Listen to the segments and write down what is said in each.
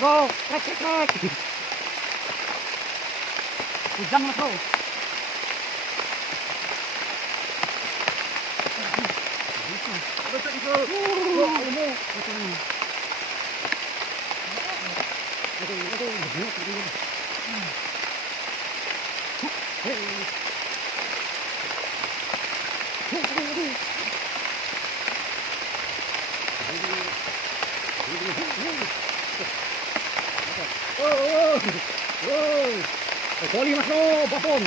Bro, trek. Hujan mas bro. Sorry mas bro, babon.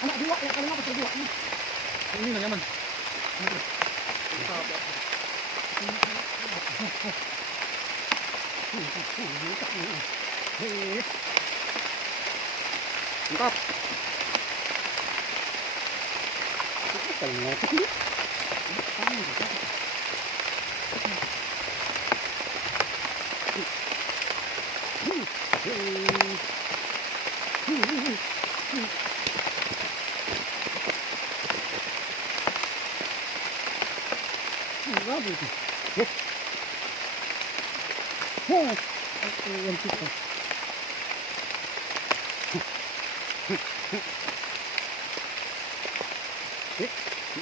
Anak dua ya, kalau nggak berdua. Ini nggak nyaman. Mantap.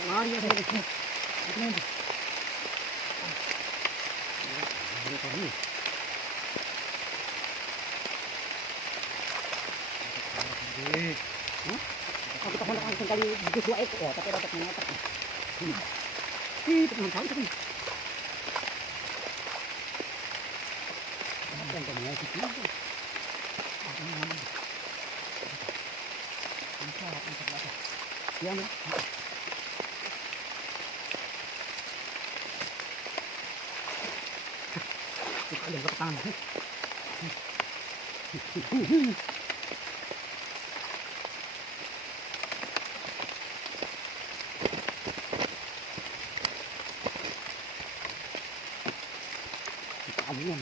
Lari ya saya. Aku tak hendak langsung kali begitu dua ekor, ya, tapi dapat mengotak. Teman kali tu. Apa yang mau kita? Yang ada berapa tangan? Abuan.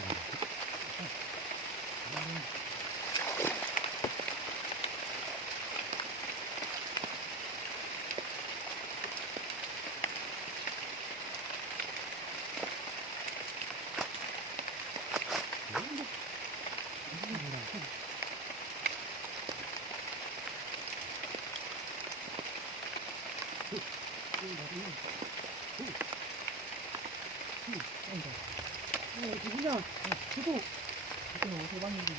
Itu banyak.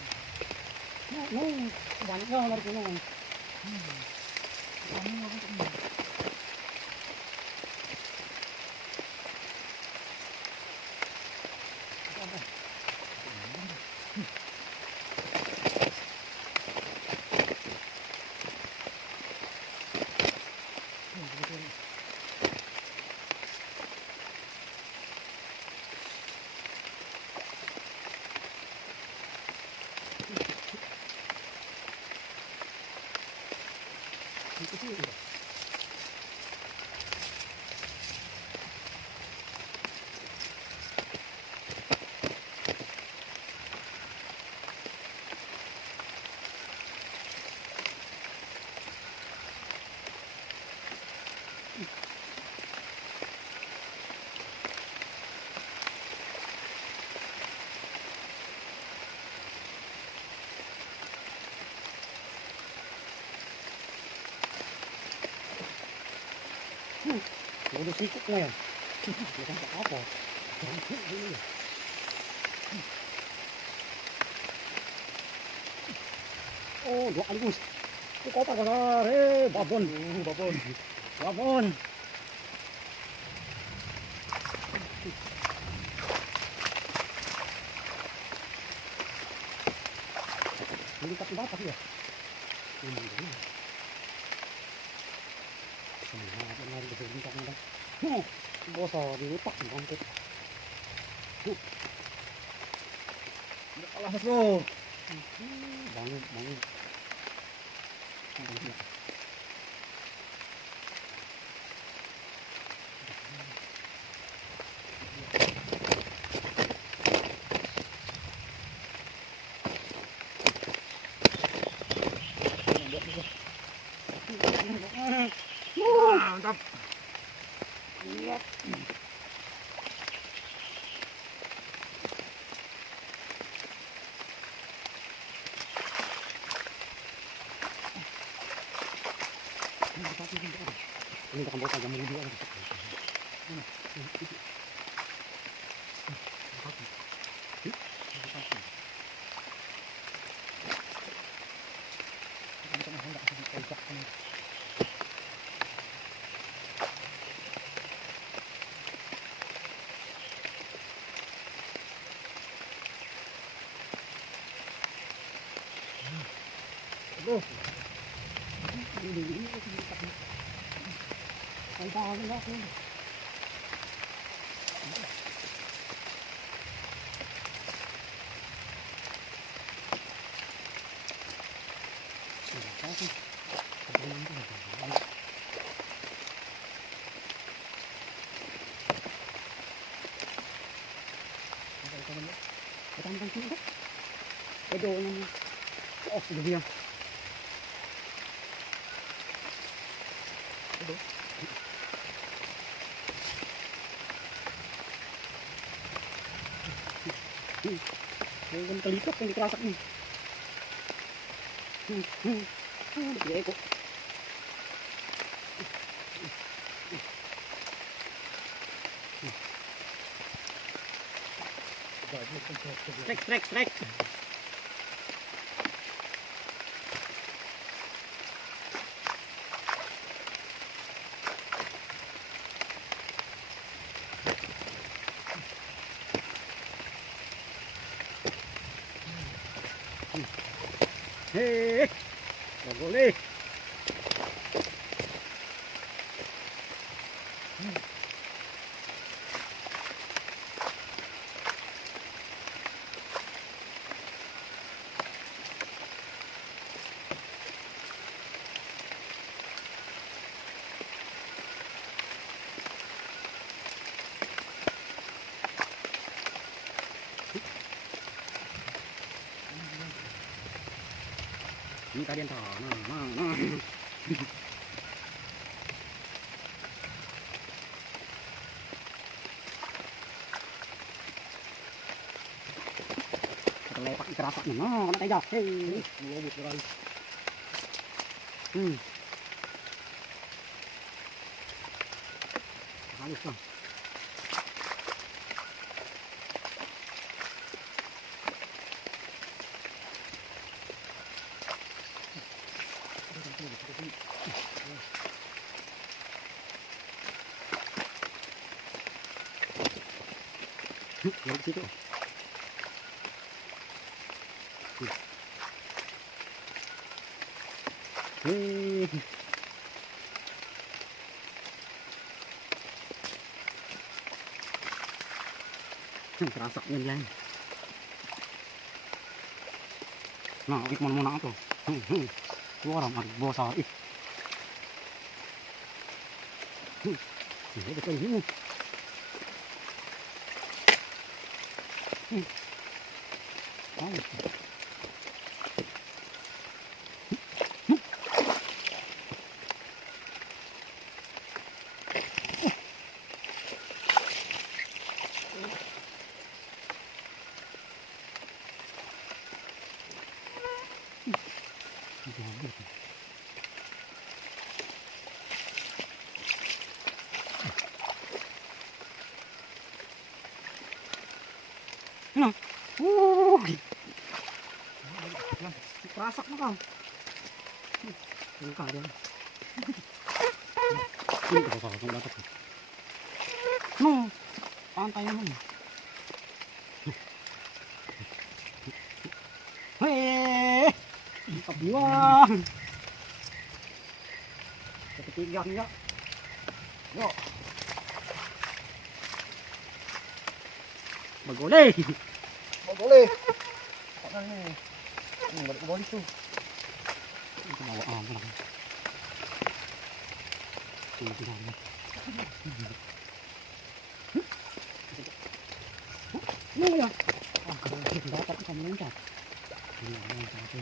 Banyaknya harusnya. Udah sikit lah ya. Bukan apa. Oh, dua kali gus. Itu kotak besar. Babon. Babon. Ini kaki bapak ya. Bosor di utak bangkit. Kalah mas bro. Bangun. Mantap. Iya. Ini akan bawa tajam dulu. Aduh. Ini tahan enggak aku. Oh, sudah diam. Yung kalitok yang dikerasak nih. Tidak ikut. Strike. Hei, nggak boleh. Ini kalian tahu, nah. Terlepak kerasa nih, nah, kena tega. Hei, lobot sekali. Halus lah. Dari situ. Kerasak yan. Nah, ikman muna ako. Suara maribosa. Betul ini. Ano? Kerasak na ka. Ang kaya. Hindi ko kakakang batak. No, pantay naman. Hei! Kabiwang! Ketiga niya. Yo! Magulay! Magulay! Balik tuh. Bawa lang. Tingnan. Ano ya? Kalau kita dapat kami loncat. Ini satu.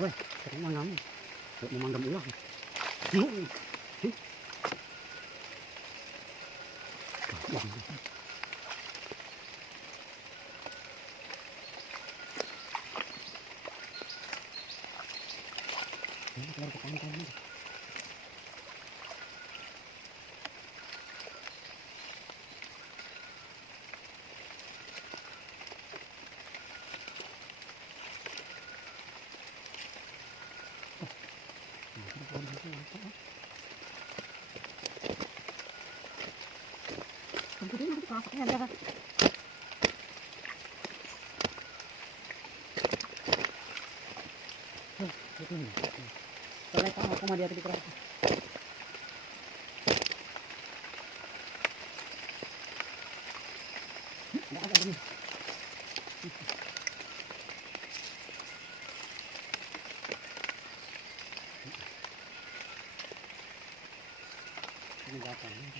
Weh, terima kamu. Buat memandang ulang. Ini keluar ke pantai ini. Kalau aku mau dia tadi keras. Ada ini. Ini berapa ini?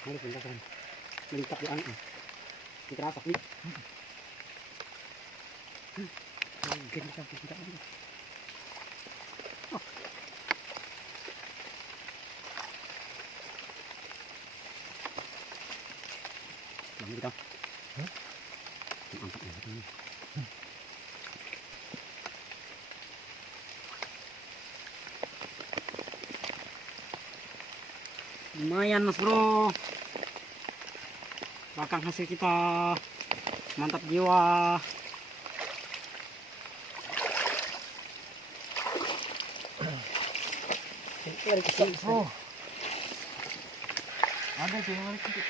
Mari pindah kan. Melingkap di angin. Ini kerasa nih. Gini sampai tidak ada. Ini kita. Angkat ini. Lumayan mas bro, bakang hasil kita mantap jiwa. Oh, ada sih yang lari kecil.